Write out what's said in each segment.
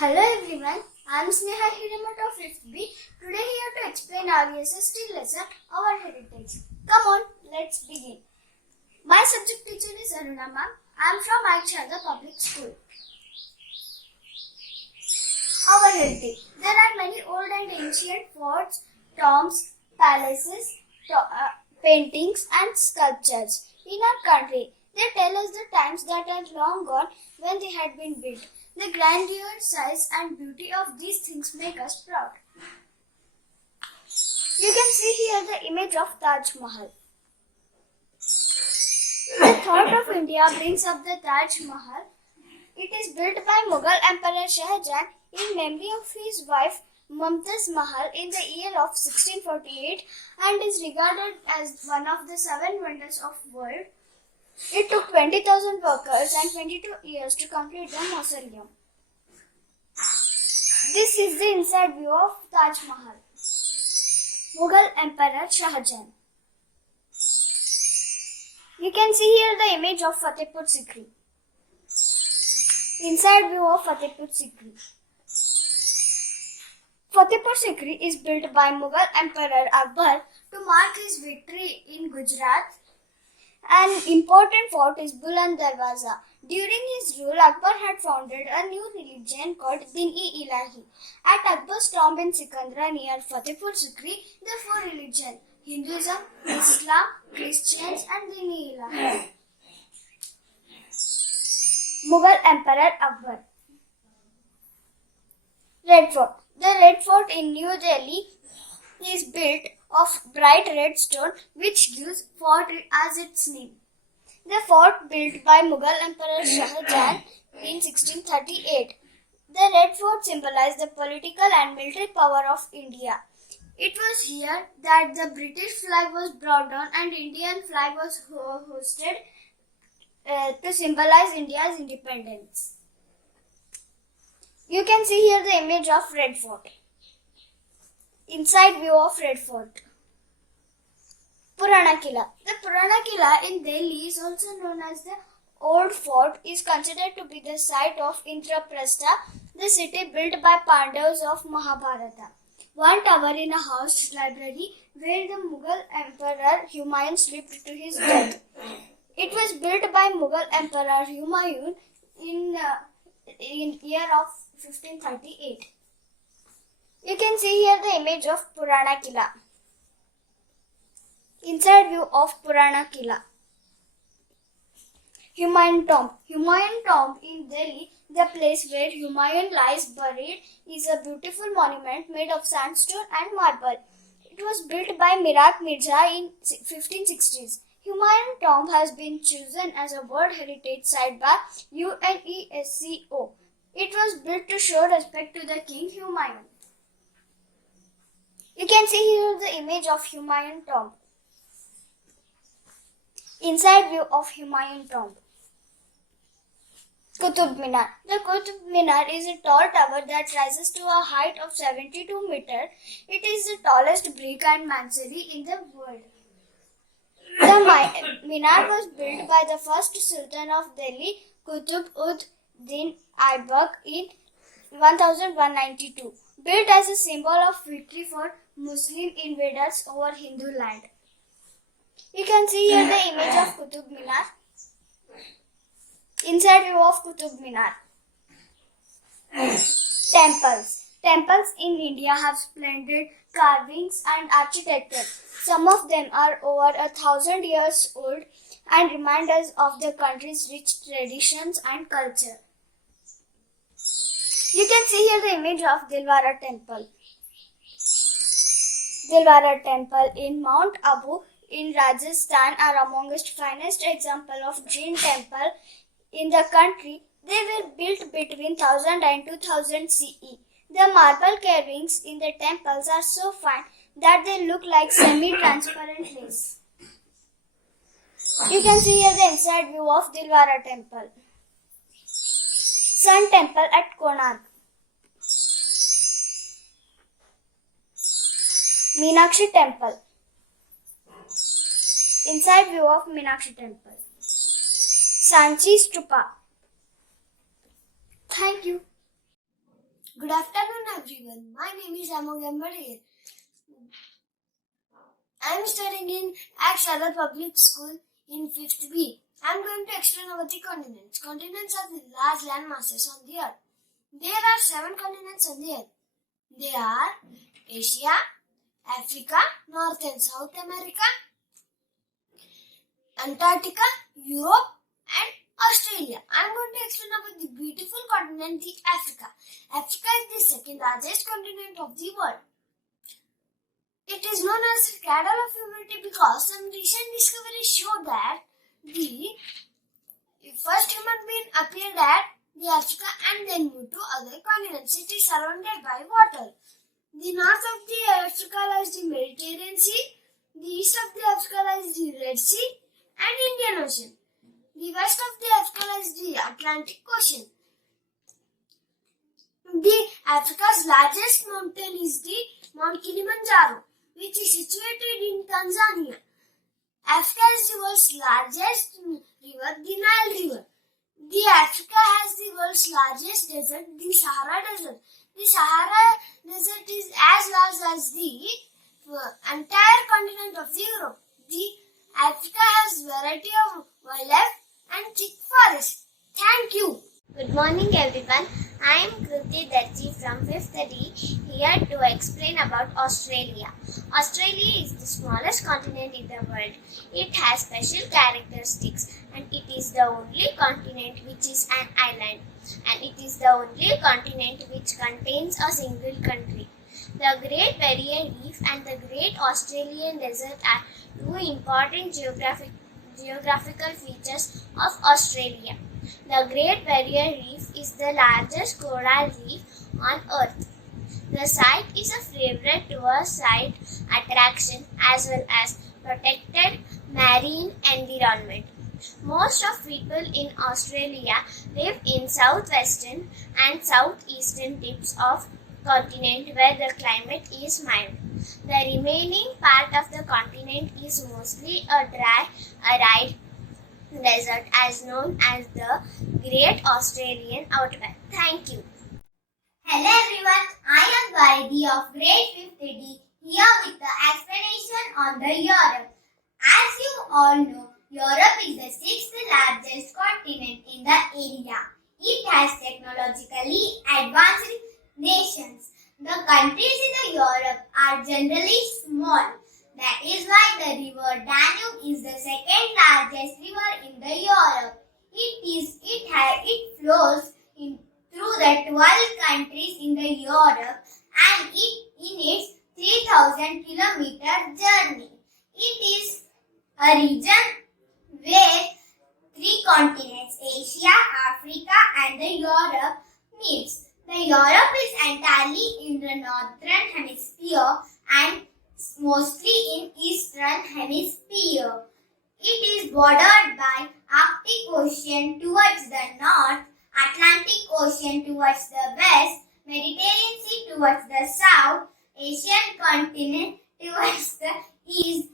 Hello everyone, I am Sneha of 5th B. Today here to explain our SST lesson, Our Heritage. Come on, let's begin. My subject teacher is Aruna ma'am. I am from Aichada Public School. Our heritage. There are many old and ancient forts, tombs, palaces, paintings and sculptures in our country. They tell us the times that are long gone when they had been built. The grandeur, size and beauty of these things make us proud. You can see here the image of Taj Mahal. The thought of India brings up the Taj Mahal. It is built by Mughal Emperor Shah Jahan in memory of his wife Mumtaz Mahal in the year of 1648 and is regarded as one of the 7 wonders of the world. It took 20,000 workers and 22 years to complete the mausoleum. This is the inside view of Taj Mahal. Mughal Emperor Shah Jahan. You can see here the image of Fatehpur Sikri. Inside view of Fatehpur Sikri. Fatehpur Sikri is built by Mughal Emperor Akbar to mark his victory in Gujarat. An important fort is Buland Darwaza. During his rule, Akbar had founded a new religion called Din-e-Ilahi. At Akbar's tomb in Sikandra near Fatehpur Sikri, the 4 religions Hinduism, Islam, Christians and Din-e-Ilahi. Mughal Emperor Akbar. Red Fort. The Red Fort in New Delhi is built of bright red stone which gives fort as its name. The fort built by Mughal Emperor Shah Jahan in 1638. The Red Fort symbolized the political and military power of India. It was here that the British flag was brought down and Indian flag was hoisted to symbolize India's independence. You can see here the image of Red Fort. Inside view of Red Fort. Purana Killa. The Purana Killa in Delhi is also known as the Old Fort, is considered to be the site of Indraprastha, the city built by Pandavas of Mahabharata. One tower in a house library where the Mughal Emperor Humayun slept to his death. It was built by Mughal Emperor Humayun in year of 1538. You can see here the image of Purana Killa. Inside view of Purana Killa. Humayun Tomb. Humayun Tomb in Delhi, the place where Humayun lies buried, is a beautiful monument made of sandstone and marble. It was built by Miraq Mirza in 1560s. Humayun Tomb has been chosen as a World Heritage Site by UNESCO. It was built to show respect to the King Humayun. You can see here the image of Humayun Tomb. Inside view of Humayun Tomb. Qutub Minar. The Qutub Minar is a tall tower that rises to a height of 72 meters. It is the tallest brick and masonry in the world. The Minar was built by the first Sultan of Delhi, Qutb-ud-Din Aibak in 1192, built as a symbol of victory for Muslim invaders over Hindu land. You can see here the image of Qutub Minar. Inside view of Qutub Minar. Temples. Temples in India have splendid carvings and architecture. Some of them are over 1,000 years old and remind us of the country's rich traditions and culture. You can see here the image of Dilwara Temple. Dilwara Temple in Mount Abu in Rajasthan are among the finest examples of Jain temple in the country. They were built between 1000 and 2000 CE. The marble carvings in the temples are so fine that they look like semi-transparent lace. You can see here the inside view of Dilwara Temple. Sun Temple at Konark. Meenakshi Temple. Inside view of Meenakshi Temple. Sanchi Stupa. Thank you. Good afternoon, everyone. My name is Amogh. I am studying in Akshara Public School in 5th B. I am going to explain about the continents. Continents are the large land masses on the earth. There are 7 continents on the earth. They are Asia, Africa, North and South America, Antarctica, Europe and Australia. I am going to explain about the beautiful continent, the Africa. Africa is the second largest continent of the world. It is known as the cradle of humanity because some recent discoveries show that the first human being appeared at the Africa and then moved to other continents. It is surrounded by water. The north of the Africa lies the Mediterranean Sea. The east of the Africa lies the Red Sea and Indian Ocean. The west of the Africa lies the Atlantic Ocean. The Africa's largest mountain is the Mount Kilimanjaro, which is situated in Tanzania. Africa is the world's largest river, the Nile River. The Africa has the world's largest desert, the Sahara Desert. The Sahara Desert is as large as the entire continent of Europe. The Africa has variety of wildlife and thick forests. Thank you. Good morning, everyone. I am Kruti from 5th D here to explain about Australia. Australia is the smallest continent in the world. It has special characteristics and it is the only continent which is an island, and it is the only continent which contains a single country. The Great Barrier Reef and the Great Australian Desert are 2 important geographical features of Australia. The Great Barrier Reef is the largest coral reef on Earth. The site is a favorite tourist site attraction as well as protected marine environment. Most of people in Australia live in southwestern and southeastern tips of continent where the climate is mild. The remaining part of the continent is mostly a dry, arid desert as known as the Great Australian Outback. Thank you. Hello everyone, I am Varidhi of grade 5th D here with the explanation on the Europe. As you all know, Europe is the 6th largest continent in the area. It has technologically advanced nations. The countries in the Europe are generally small. That is why the river Danube is the second largest river in the Europe. It flows through the 12 countries in the Europe and in its 3000 kilometer journey. It is a region where 3 continents, Asia, Africa and the Europe meets. The Europe is entirely in the northern hemisphere and mostly in eastern hemisphere. It is bordered by Arctic Ocean towards the north, Atlantic Ocean towards the west, Mediterranean Sea towards the south, Asian continent towards the east.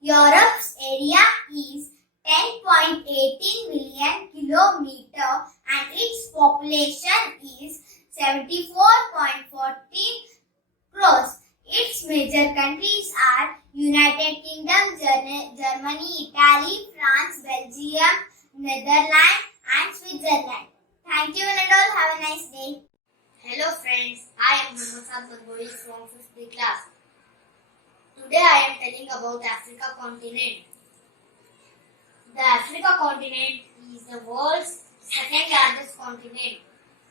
Europe's area is 10.18 million kilometer and its population is 74.14 crores. Its major countries are United Kingdom, Germany, Italy, France, Belgium, Netherlands and Switzerland. Thank you and all. Have a nice day. Hello friends, I am Moham from 5th class. Today I am telling about Africa continent. The Africa continent is the world's second largest continent.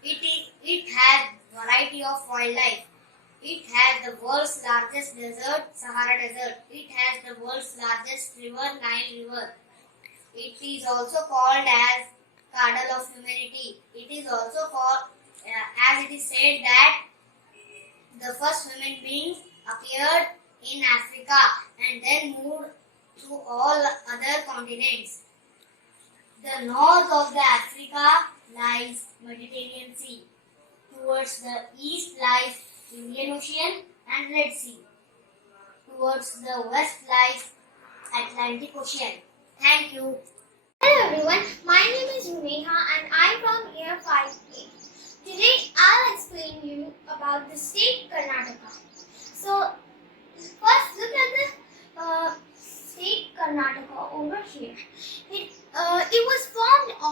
It has variety of wildlife. It has the world's largest desert, Sahara Desert. It has the world's largest river, Nile River. It is also called as cradle of humanity. It is also called, as it is said that the first human beings appeared in Africa and then moved to all other continents. The north of the Africa lies Mediterranean Sea. Towards the east lies Indian Ocean and Red Sea. Towards the west lies Atlantic Ocean. Thank you. Hello everyone, my name is Sneha and I am from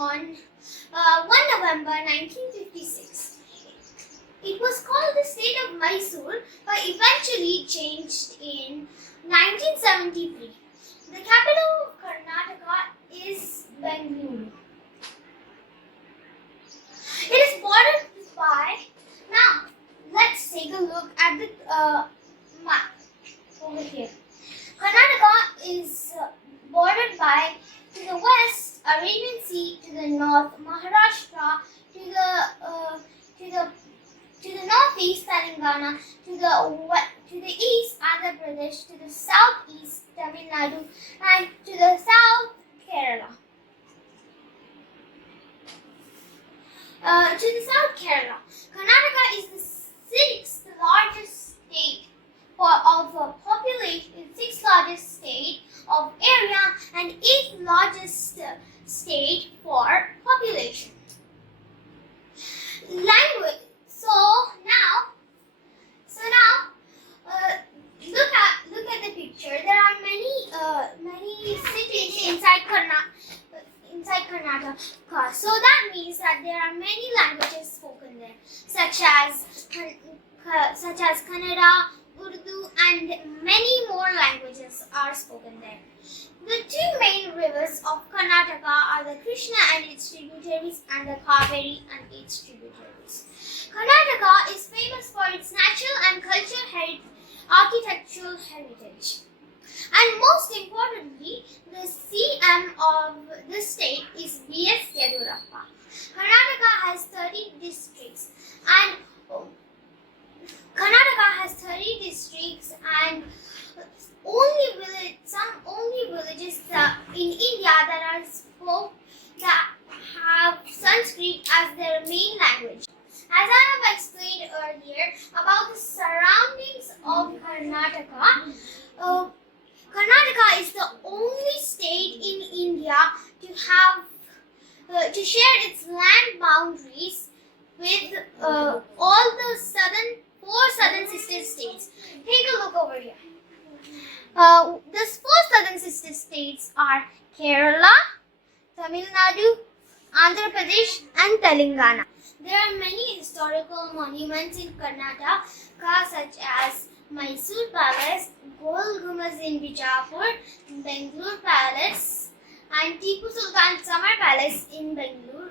on 1 November 1956. It was called the state of Mysore but eventually changed in 1973. The capital of Karnataka is Bengaluru. It is bordered by, now let's take a look at the map over here. Karnataka is bordered by, to the west, Arabian Sea, to the north, Maharashtra, to the northeast, Telangana, to the east, Andhra Pradesh, to the southeast, Tamil Nadu, and to the south, Kerala. Karnataka is the sixth largest state sixth largest state of area and eighth largest state for population. Language. Look at the picture. There are many cities inside Karnataka. So that means that there are many languages spoken there, such as Kannada, Urdu, and many more languages are spoken there. The two main rivers of Karnataka are the Krishna and its tributaries and the Kaveri and its tributaries. Karnataka is famous for its natural and architectural heritage. And most importantly, the CM of the state is B.S. Yedurappa. Karnataka has 30 districts and only villages in India that have Sanskrit as their main language. As I have explained earlier about the surroundings of Karnataka, Karnataka is the only state in India to share its land boundaries with all the four southern sister states. Take a look over here. The four southern sister states are Kerala, Tamil Nadu, Andhra Pradesh, and Telangana. There are many historical monuments in Karnataka, such as Mysore Palace, Gol Gumbaz in Bijapur, Bengaluru Palace, and Tipu Sultan Summer Palace in Bengaluru.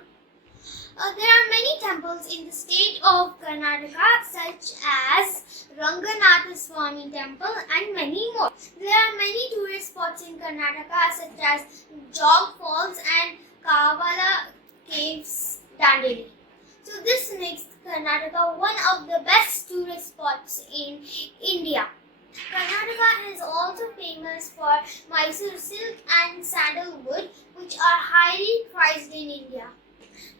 There are many temples in the state of Karnataka, such as Ranganatha Swami Temple and many more. There are many tourist spots in Karnataka, such as Jog Falls and Kavala Caves, Dandeli. So this makes Karnataka one of the best tourist spots in India. Karnataka is also famous for Mysore silk and sandalwood, which are highly prized in India.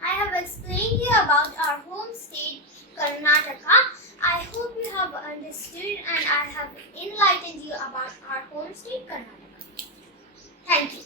I have explained you about our home state, Karnataka. I hope you have understood and I have enlightened you about our home state, Karnataka. Thank you.